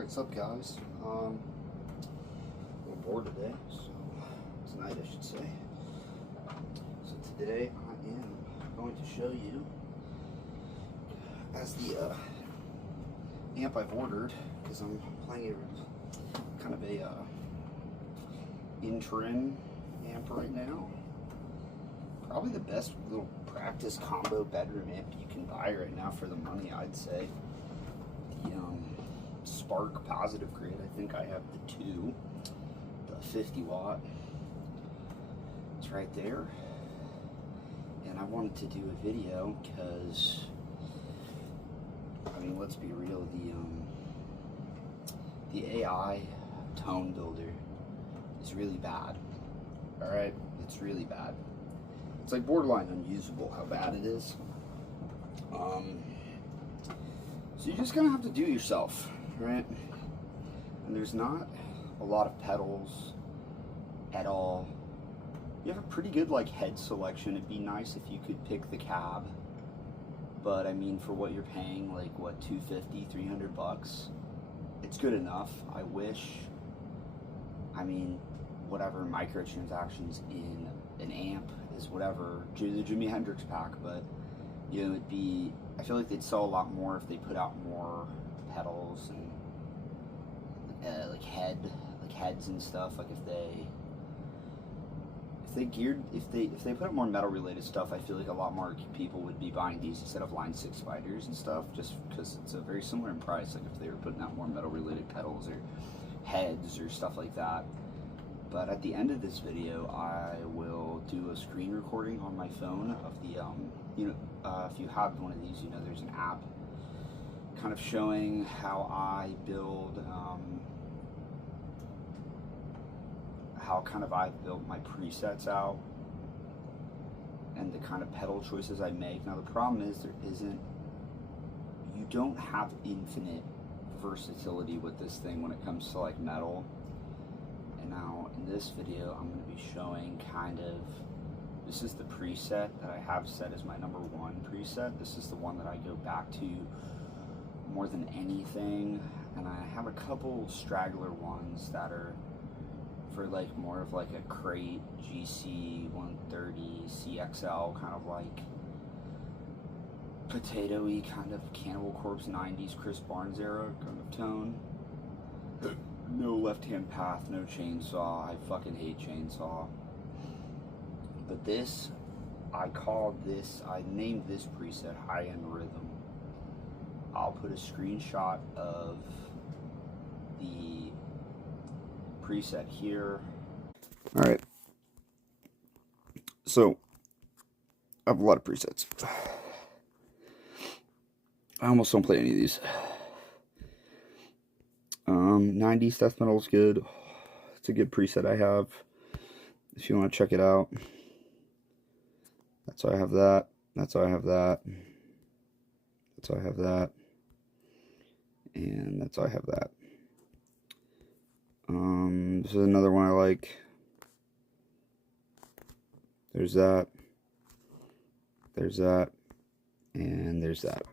Alright, what's up guys? A little bored today, so tonight I should say. So today I am going to show you as the amp I've ordered, because I'm playing a kind of a interim amp right now. Probably the best little practice combo bedroom amp you can buy right now for the money, I'd say. The Spark Positive Grid, I think I have the 2, the 50 watt. It's right there. And I wanted to do a video because, I mean, let's be real, the AI tone builder is really bad. Alright, it's really bad. It's like borderline unusable how bad it is. So you're just gonna have to do it yourself, right? And there's not a lot of pedals at all. You have a pretty good like head selection. It'd be nice if you could pick the cab, but I mean, for what you're paying, like what, $250, $300, it's good enough. I wish, I mean, whatever microtransactions in an amp is whatever, the Jimi Hendrix pack, but you know, it'd be, I feel like they'd sell a lot more if they put out more pedals and like heads and stuff. Like if they put out more metal related stuff, I feel like a lot more people would be buying these instead of Line 6 spiders and stuff, just because it's a very similar in price. Like if they were putting out more metal related pedals or heads or stuff like that. But at the end of this video, I will do a screen recording on my phone of the, if you have one of these, you know, there's an app kind of showing how I build, I've built my presets out and the kind of pedal choices I make. Now the problem is you don't have infinite versatility with this thing when it comes to like metal. And now in this video, I'm going to be showing this is the preset that I have set as my #1 preset. This is the one that I go back to more than anything. And I have a couple straggler ones that are for like more of like a crate GC 130 CXL, kind of like potato-y, kind of Cannibal Corpse 90s Chris Barnes era kind of tone. No left-hand path, no chainsaw. I fucking hate chainsaw. But this, I named this preset High-End Rhythm. I'll put a screenshot of the preset here. Alright. So, I have a lot of presets. I almost don't play any of these. 90s death metal is good. It's a good preset I have if you want to check it out. That's why I have that. That's why I have that. That's why I have that. And that's why I have that. This is another one I like. There's that. There's that. And there's that.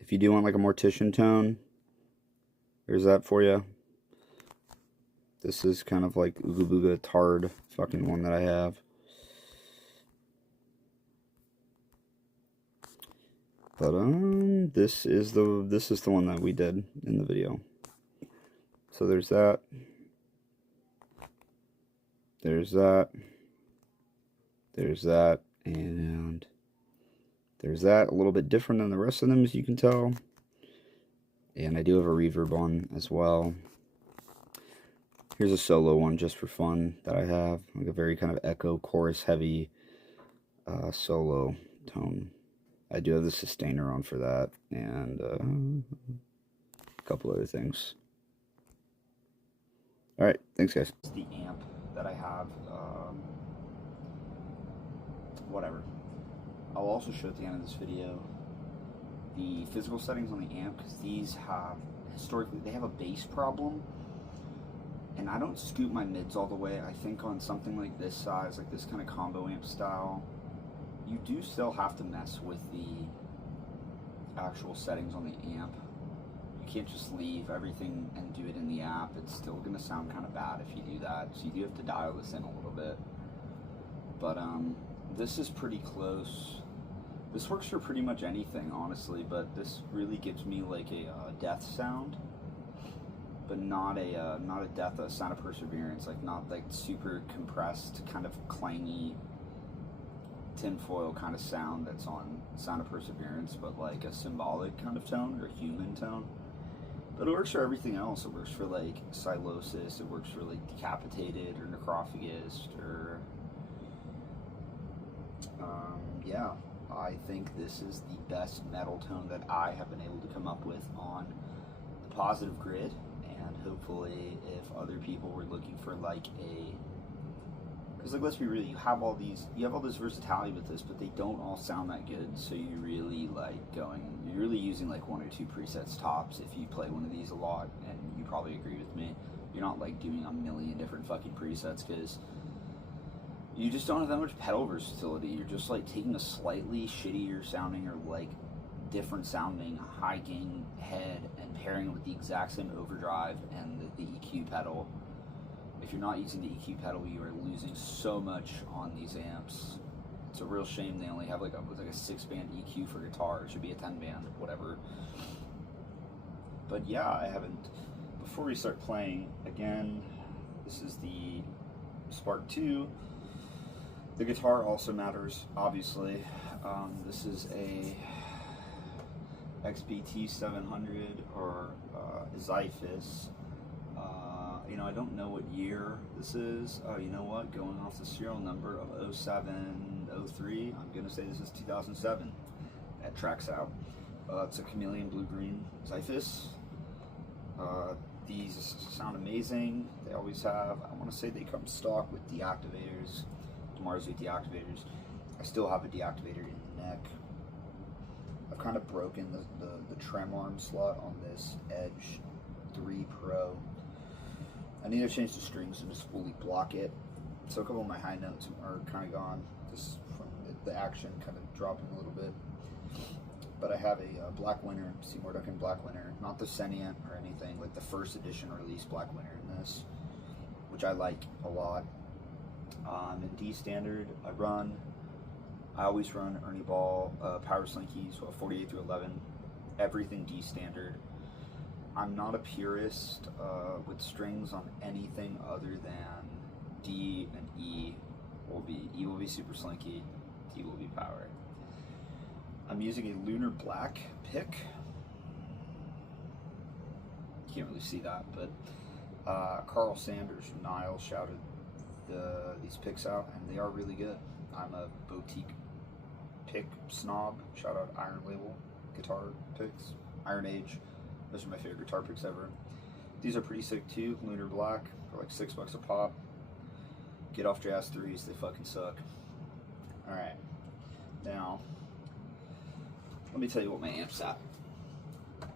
If you do want like a Mortician tone, there's that for you. This is kind of like Ooga Booga Tard fucking one that I have. But this is the one that we did in the video. So there's that. There's that. There's that. And there's that. A little bit different than the rest of them, as you can tell. And I do have a reverb one as well. Here's a solo one just for fun that I have. Like a very kind of echo chorus heavy solo tone. I do have the sustainer on for that. And a couple other things. Alright, thanks guys. This is the amp that I have. Whatever. I'll also show at the end of this video the physical settings on the amp, because these have, historically, they have a bass problem. And I don't scoop my mids all the way. I think on something like this size, like this kind of combo amp style, you do still have to mess with the actual settings on the amp. You can't just leave everything and do it in the app. It's still going to sound kind of bad if you do that. So you do have to dial this in a little bit. But this is pretty close. This works for pretty much anything, honestly, but this really gives me like a death sound, but not a death, a sound of perseverance, like not like super compressed, kind of clangy tinfoil kind of sound that's on Sound of Perseverance, but like a symbolic kind of tone or a human tone. But it works for everything else. It works for like Sylosis, it works for like Decapitated or Necrophagist, or yeah, I think this is the best metal tone that I have been able to come up with on the Positive Grid, and hopefully if other people were looking for like a, because like let's be real, you have all this versatility with this, but they don't all sound that good, so you're really you're really using like 1 or 2 presets tops if you play one of these a lot, and you probably agree with me. You're not like doing a million different fucking presets, because you just don't have that much pedal versatility. You're just like taking a slightly shittier sounding or like different sounding high gain head and pairing it with the exact same overdrive and the EQ pedal. If you're not using the EQ pedal, you are losing so much on these amps. It's a real shame they only have like a 6-band EQ for guitar. It should be a 10-band, whatever. But yeah, I haven't. Before we start playing, again, this is the Spark 2. The guitar also matters, obviously. This is a XBT 700 or Xiphus. I don't know what year this is. You know what? Going off the serial number of 0703, I'm going to say this is 2007. That tracks out. It's a chameleon blue-green Xiphus. These sound amazing. They always have. I want to say they come stock with deactivators. Marzu deactivators. I still have a deactivator in the neck. I've kind of broken the trem arm slot on this Edge 3 Pro. I need to change the strings and just fully block it. So a couple of my high notes are kind of gone, just from the action kind of dropping a little bit. But I have a Black Winter, Seymour Duncan Black Winter, not the Sentient or anything, like the first edition release Black Winter in this, which I like a lot. In D standard, I always run Ernie Ball, Power Slinky, so 48 through 11, everything D standard. I'm not a purist with strings on anything other than D and E will be Super Slinky, D will be Power. I'm using a Lunar Black pick. Can't really see that, but Carl Sanders from Nile shouted these picks out, and they are really good. I'm a boutique pick snob. Shout out Iron Label guitar picks, Iron Age. Those are my favorite guitar picks ever. These are pretty sick too. Lunar Black for like $6 a pop. Get off Jazz 3s, they fucking suck. Alright, now let me tell you what my amp's at.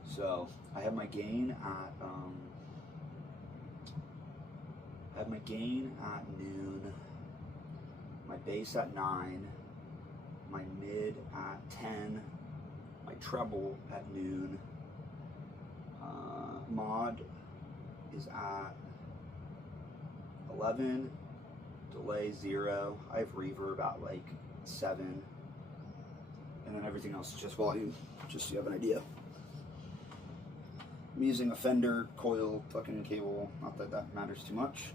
So I have my gain at noon, my bass at 9, my mid at 10, my treble at noon, mod is at 11, delay 0, I have reverb at like 7, and then everything else is just volume, just so you have an idea. I'm using a Fender coil fucking cable, not that that matters too much.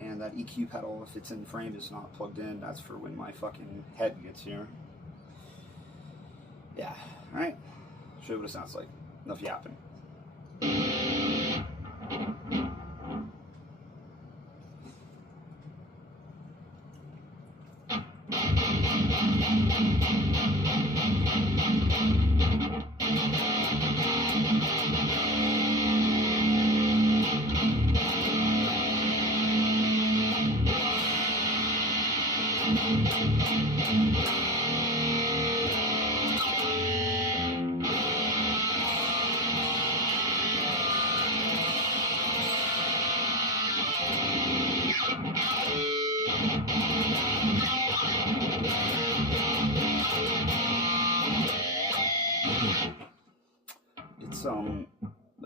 And that EQ pedal, if it's in frame, is not plugged in. That's for when my fucking head gets here. Yeah, alright. Show you what it sounds like. Enough yapping.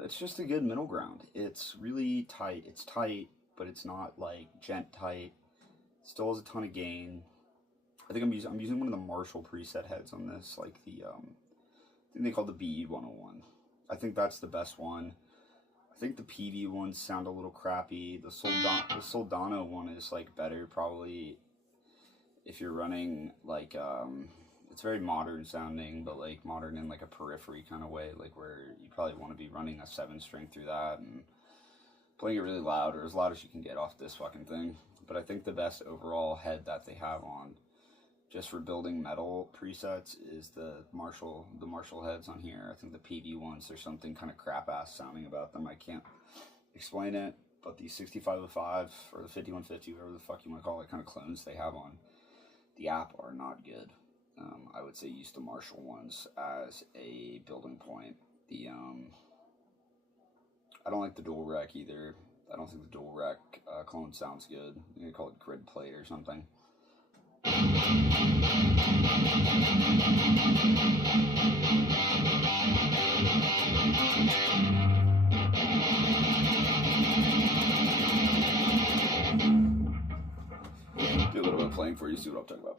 it's just a good middle ground. It's really tight. It's tight, but it's not like gent tight. Still has a ton of gain. I think I'm using one of the Marshall preset heads on this, like the I think they call the BE 101. I think that's the best one. I think the PV ones sound a little crappy. The Soldano one is like better probably if you're running like it's very modern sounding, but like modern in like a periphery kind of way, like where you probably want to be running a 7-string through that and playing it really loud or as loud as you can get off this fucking thing. But I think the best overall head that they have on just for building metal presets is the Marshall heads on here. I think the PV ones, there's something kind of crap ass sounding about them. I can't explain it, but the 6505 or the 5150, whatever the fuck you want to call it, kind of clones they have on the app are not good. I would say use the Marshall ones as a building point. The I don't like the dual rec either. I don't think the dual rec clone sounds good. I think they call it grid plate or something. Do a little bit of playing for you, see what I'm talking about.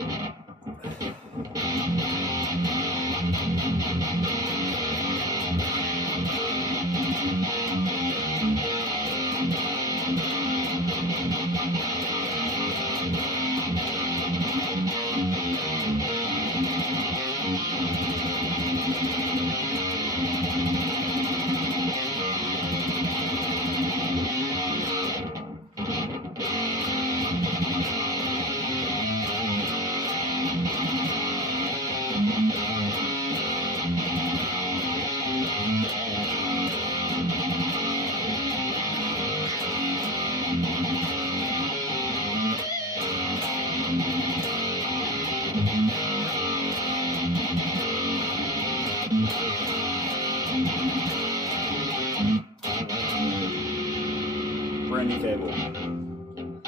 Brand new cable.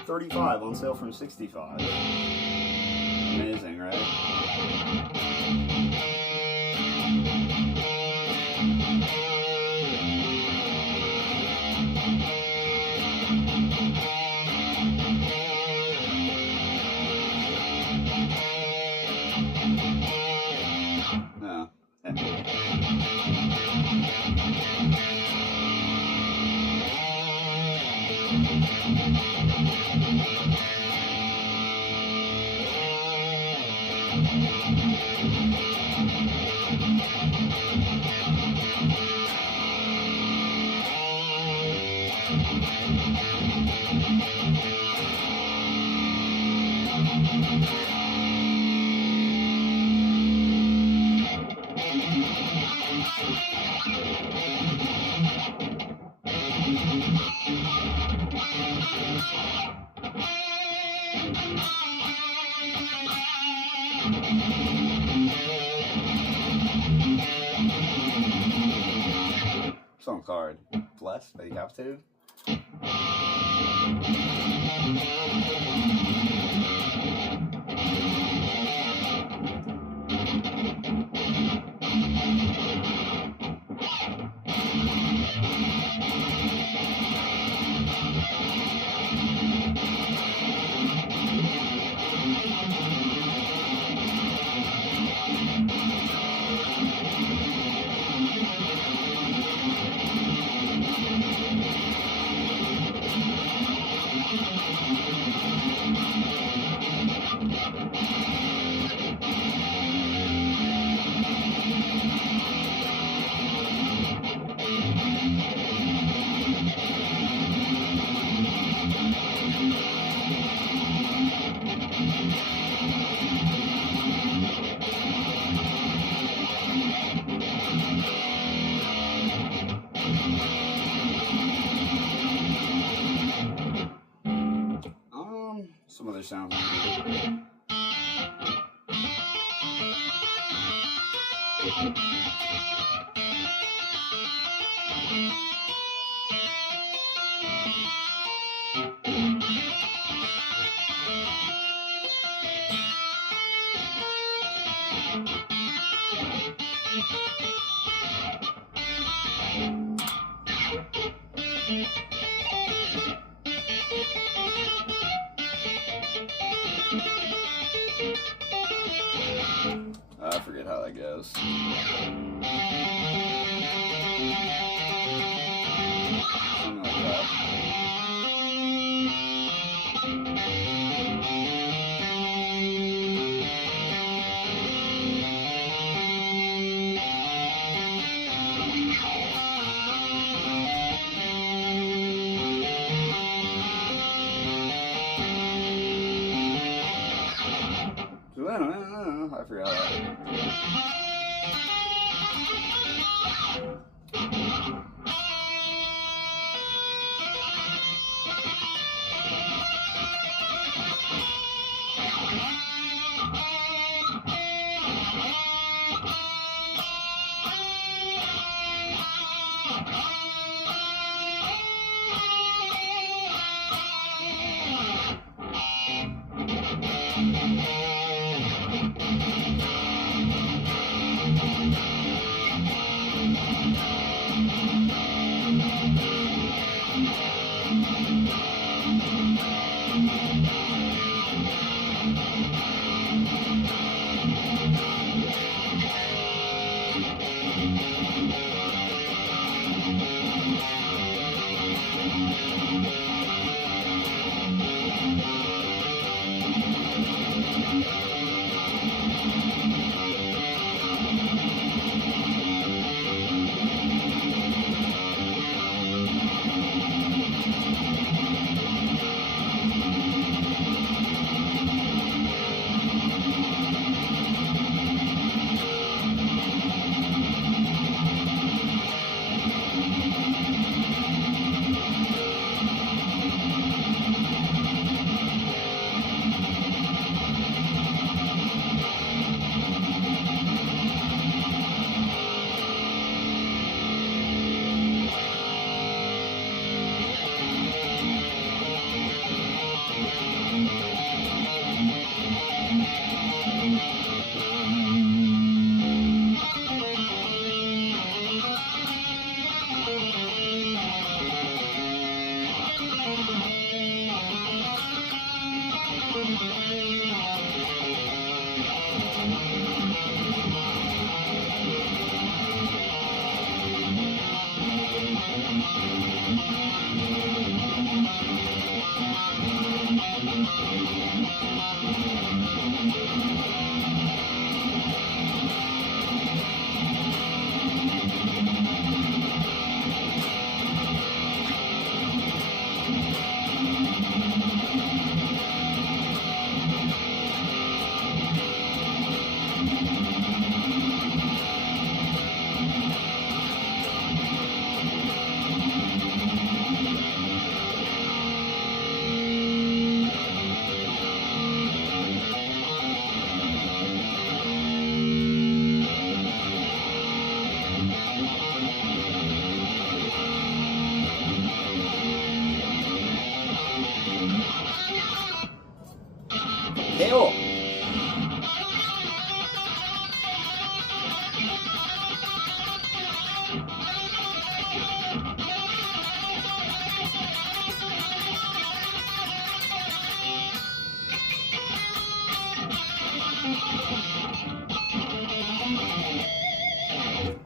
35 on sale from 65. Amazing, right? No. Song card. Blessed by Decapitated. Some other sounds. I forget how that goes. Something like that. I forgot that. Deo.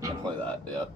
I'll play that, yep.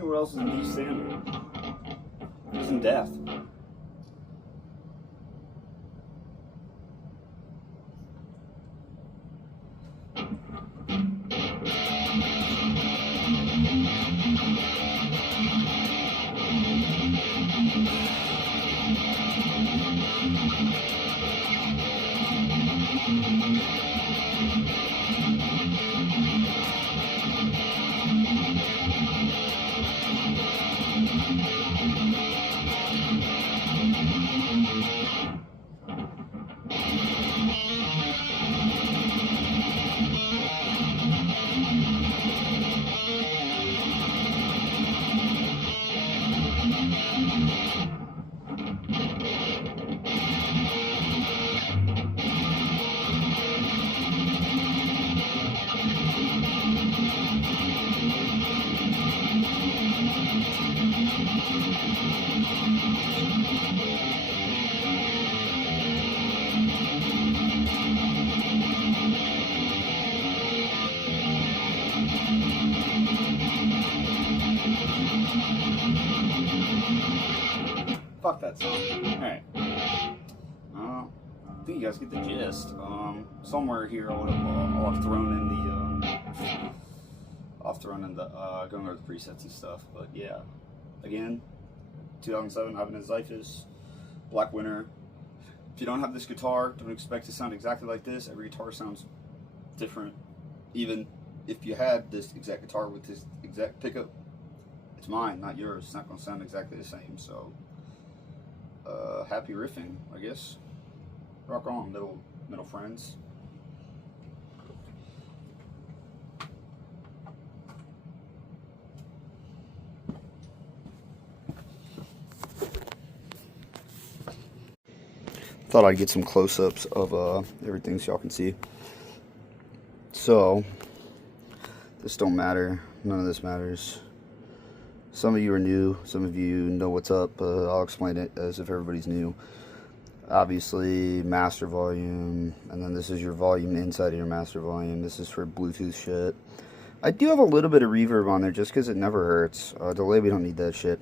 What else is in D standard? It's in death. Fuck that song. Alright. I think you guys get the gist. Somewhere here I'll have thrown in the going over the presets and stuff, but yeah. Again, 2007 Ibanez Xiphus, Black Winter. If you don't have this guitar, don't expect to sound exactly like this. Every guitar sounds different. Even if you had this exact guitar with this exact pickup, it's mine, not yours. It's not going to sound exactly the same. So, happy riffing, I guess. Rock on, middle friends. Thought I'd get some close-ups of everything so y'all can see. So, this don't matter. None of this matters. Some of you are new. Some of you know what's up. I'll explain it as if everybody's new. Obviously, master volume. And then this is your volume inside of your master volume. This is for Bluetooth shit. I do have a little bit of reverb on there just because it never hurts. Delay, we don't need that shit.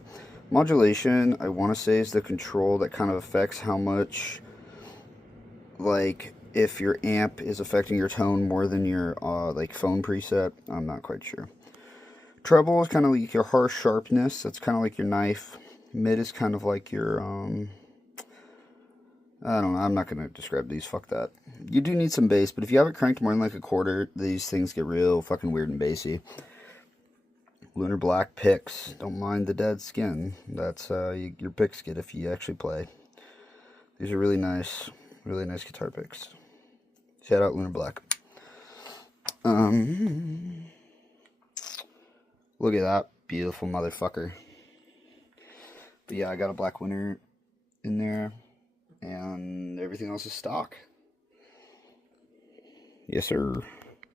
Modulation, I want to say, is the control that kind of affects how much... like if your amp is affecting your tone more than your like phone preset. I'm not quite sure. Treble is kind of like your harsh sharpness. That's kind of like your knife. Mid is kind of like your I don't know, I'm not gonna describe these, fuck that. You do need some bass, but if you have it cranked more than like a quarter, these things get real fucking weird and bassy. Lunar Black picks, don't mind the dead skin. That's your picks get if you actually play. These are really nice guitar picks. Shout out Lunar Black. Look at that beautiful motherfucker. But yeah, I got a Black Winter in there, and everything else is stock. Yes, sir.